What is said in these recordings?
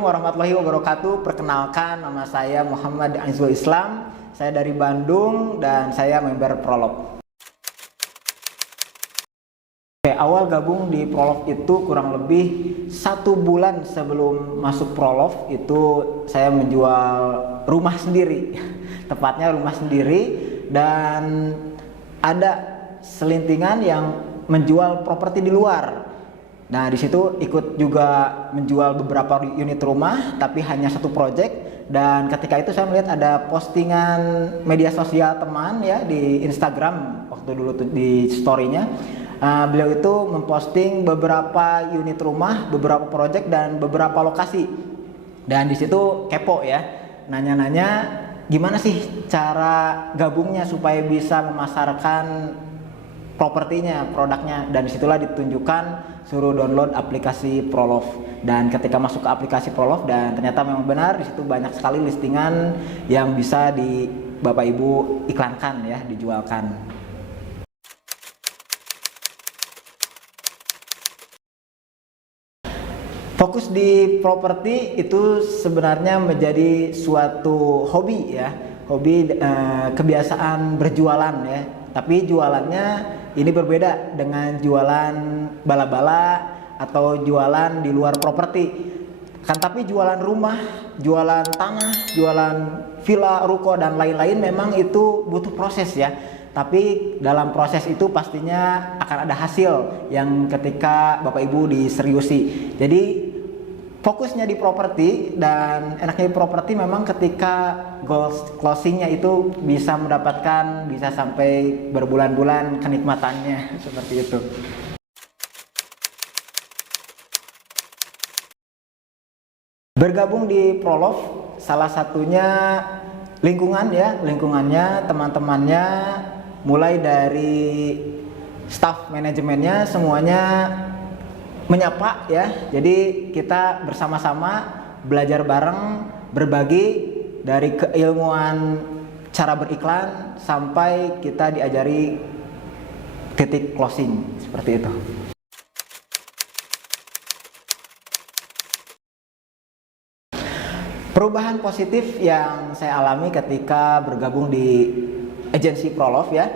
Assalamualaikum warahmatullahi wabarakatuh. Perkenalkan, nama saya Muhammad Azizul Islam. Saya dari Bandung dan saya member Prolog. Oke, awal gabung di Prolog itu kurang lebih 1 bulan sebelum masuk Prolog itu saya menjual rumah sendiri, tepatnya rumah sendiri, dan ada selintingan yang menjual properti di luar. Nah, di situ ikut juga menjual beberapa unit rumah, tapi hanya 1 project. Dan ketika itu saya melihat ada postingan media sosial teman ya di Instagram waktu dulu di story-nya. Beliau itu memposting beberapa unit rumah, beberapa project dan beberapa lokasi. Dan di situ kepo ya, nanya-nanya gimana sih cara gabungnya supaya bisa memasarkan propertinya, produknya, dan disitulah ditunjukkan suruh download aplikasi Prolog. Dan ketika masuk ke aplikasi Prolog, dan ternyata memang benar di situ banyak sekali listingan yang bisa di Bapak Ibu iklankan ya, dijualkan. Fokus di properti itu sebenarnya menjadi suatu hobi ya, hobi kebiasaan berjualan ya. Tapi jualannya ini berbeda dengan jualan bala-bala atau jualan di luar properti. Kan tapi jualan rumah, jualan tanah, jualan villa, ruko dan lain-lain memang itu butuh proses ya. Tapi dalam proses itu pastinya akan ada hasil yang ketika Bapak Ibu diseriusi. Jadi fokusnya di properti, dan enaknya di properti memang ketika goal closingnya itu bisa mendapatkan, bisa sampai berbulan-bulan kenikmatannya seperti itu. Bergabung di Prolog salah satunya lingkungan ya, lingkungannya, teman-temannya, mulai dari staff manajemennya semuanya menyapa ya. Jadi kita bersama-sama belajar bareng, berbagi dari keilmuan cara beriklan sampai kita diajari titik closing seperti itu. Perubahan positif yang saya alami ketika bergabung di agensi Prolog ya,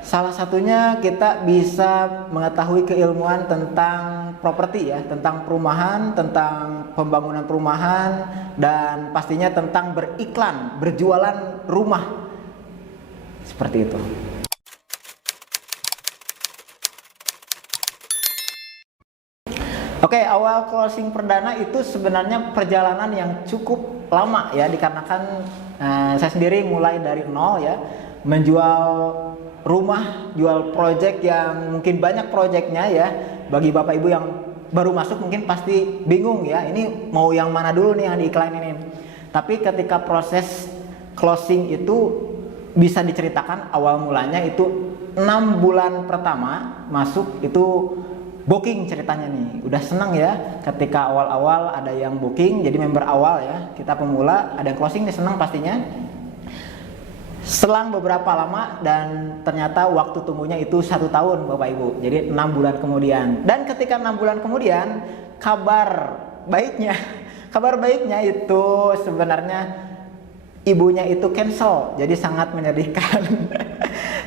salah satunya kita bisa mengetahui keilmuan tentang properti ya, tentang perumahan, tentang pembangunan perumahan, dan pastinya tentang beriklan, berjualan rumah. Seperti itu. Oke, awal closing perdana itu sebenarnya perjalanan yang cukup lama ya, dikarenakan saya sendiri mulai dari nol ya, menjual rumah, jual project yang mungkin banyak projectnya ya. Bagi Bapak Ibu yang baru masuk mungkin pasti bingung ya, ini mau yang mana dulu nih yang diiklanin. Tapi ketika proses closing itu bisa diceritakan awal mulanya itu 6 bulan pertama masuk itu booking ceritanya nih. Udah senang ya ketika awal-awal ada yang booking, jadi member awal ya, kita pemula, ada yang closing nih, senang pastinya. Selang beberapa lama dan ternyata waktu tunggunya itu 1 tahun Bapak Ibu, jadi 6 bulan kemudian. Dan ketika 6 bulan kemudian kabar baiknya itu sebenarnya ibunya itu cancel, jadi sangat menyedihkan.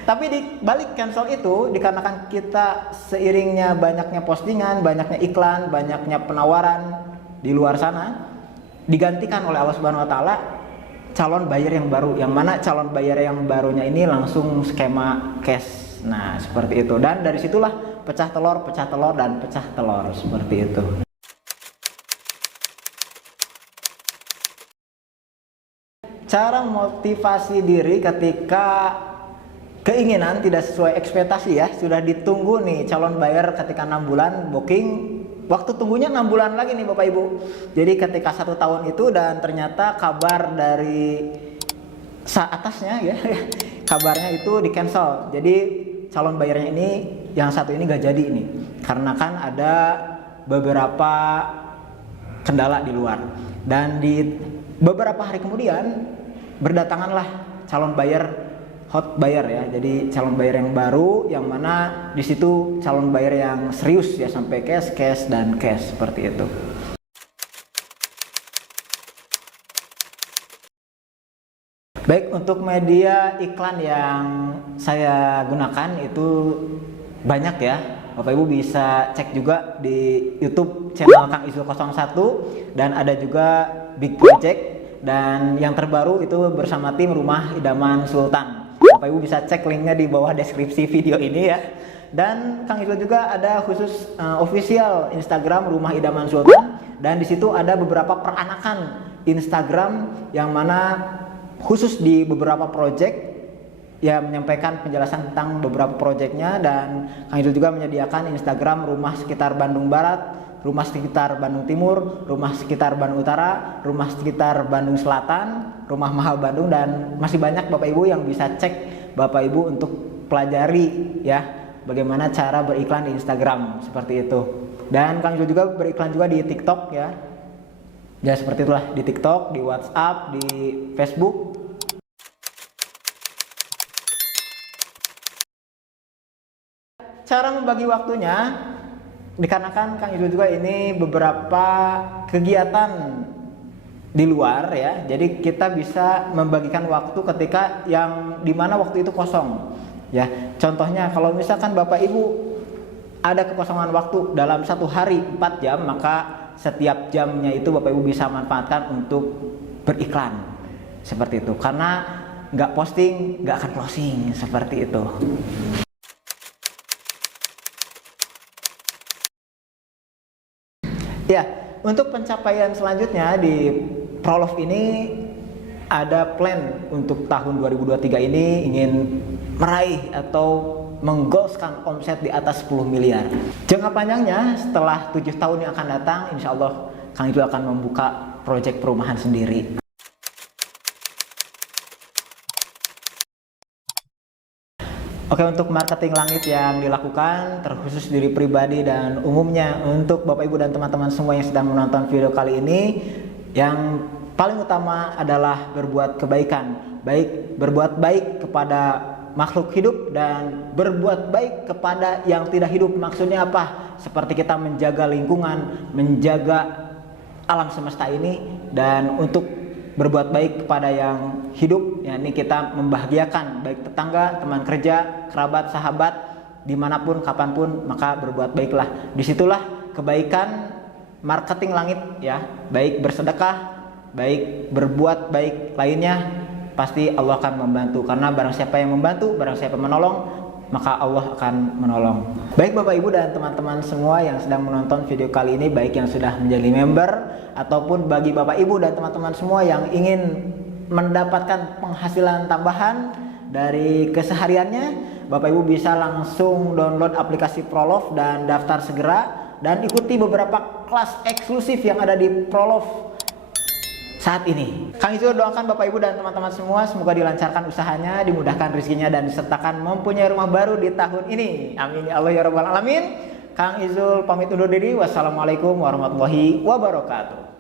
Tapi di balik cancel itu, dikarenakan kita seiringnya banyaknya postingan, banyaknya iklan, banyaknya penawaran di luar sana, digantikan oleh Allah Subhanahu wa taala calon buyer yang baru, yang mana calon buyer yang barunya ini langsung skema cash. Nah, seperti itu. Dan dari situlah pecah telur, dan pecah telur seperti itu. Cara motivasi diri ketika keinginan tidak sesuai ekspektasi ya, sudah ditunggu nih calon buyer ketika 6 bulan booking, waktu tunggunya 6 bulan lagi nih Bapak Ibu. Jadi ketika 1 tahun itu dan ternyata kabar dari atasnya ya, kabarnya itu di cancel. Jadi calon buyernya ini yang satu ini gak jadi ini, karena kan ada beberapa kendala di luar. Dan di beberapa hari kemudian berdatanganlah calon buyer, hot buyer ya, jadi calon buyer yang baru, yang mana di situ calon buyer yang serius ya, sampai cash dan cash seperti itu. Baik, untuk media iklan yang saya gunakan itu banyak ya. Bapak Ibu bisa cek juga di YouTube channel Kang Izul 01 dan ada juga Big Project, dan yang terbaru itu bersama tim Rumah Idaman Sultan. Bapak Ibu bisa cek linknya di bawah deskripsi video ini ya. Dan Kang Izul juga ada khusus official Instagram Rumah Idaman Sultan, dan di situ ada beberapa peranakan Instagram yang mana khusus di beberapa project ya, menyampaikan penjelasan tentang beberapa proyeknya. Dan Kang Izul juga menyediakan Instagram Rumah Sekitar Bandung Barat, Rumah Sekitar Bandung Timur, Rumah Sekitar Bandung Utara, Rumah Sekitar Bandung Selatan, Rumah Mahal Bandung, dan masih banyak Bapak Ibu yang bisa cek Bapak Ibu untuk pelajari ya bagaimana cara beriklan di Instagram seperti itu. Dan Kang Izul juga beriklan juga di TikTok ya. Ya seperti itulah, di TikTok, di WhatsApp, di Facebook. Cara membagi waktunya, dikarenakan Kang Izul juga ini beberapa kegiatan di luar ya, jadi kita bisa membagikan waktu ketika yang dimana waktu itu kosong ya. Contohnya kalau misalkan Bapak Ibu ada kekosongan waktu dalam satu hari 4 jam, maka setiap jamnya itu Bapak Ibu bisa manfaatkan untuk beriklan seperti itu, karena nggak posting nggak akan closing seperti itu. Ya, untuk pencapaian selanjutnya di Prolove ini ada plan untuk tahun 2023 ini ingin meraih atau menggolskan omset di atas 10 miliar. Jangka panjangnya setelah 7 tahun yang akan datang, insya Allah Kang Izul akan membuka proyek perumahan sendiri. Oke, untuk marketing langit yang dilakukan terkhusus diri pribadi dan umumnya untuk Bapak Ibu dan teman-teman semua yang sedang menonton video kali ini, yang paling utama adalah berbuat kebaikan, baik berbuat baik kepada makhluk hidup dan berbuat baik kepada yang tidak hidup. Maksudnya apa? Seperti kita menjaga lingkungan, menjaga alam semesta ini, dan untuk berbuat baik kepada yang hidup, yakni kita membahagiakan baik tetangga, teman kerja, kerabat, sahabat, dimanapun, kapanpun, maka berbuat baiklah. Disitulah kebaikan marketing langit ya, baik bersedekah, baik berbuat baik lainnya, pasti Allah akan membantu. Karena barang siapa yang membantu, barang siapa menolong, maka Allah akan menolong. Baik Bapak Ibu dan teman-teman semua yang sedang menonton video kali ini, baik yang sudah menjadi member ataupun bagi Bapak Ibu dan teman-teman semua yang ingin mendapatkan penghasilan tambahan dari kesehariannya, Bapak Ibu bisa langsung download aplikasi Prolove dan daftar segera, dan ikuti beberapa kelas eksklusif yang ada di Prolove saat ini. Kang Izul doakan Bapak Ibu dan teman-teman semua semoga dilancarkan usahanya, dimudahkan rezekinya, dan disertakan mempunyai rumah baru di tahun ini. Amin ya Allah ya rabbal alamin. Kang Izul pamit undur diri. Wassalamualaikum warahmatullahi wabarakatuh.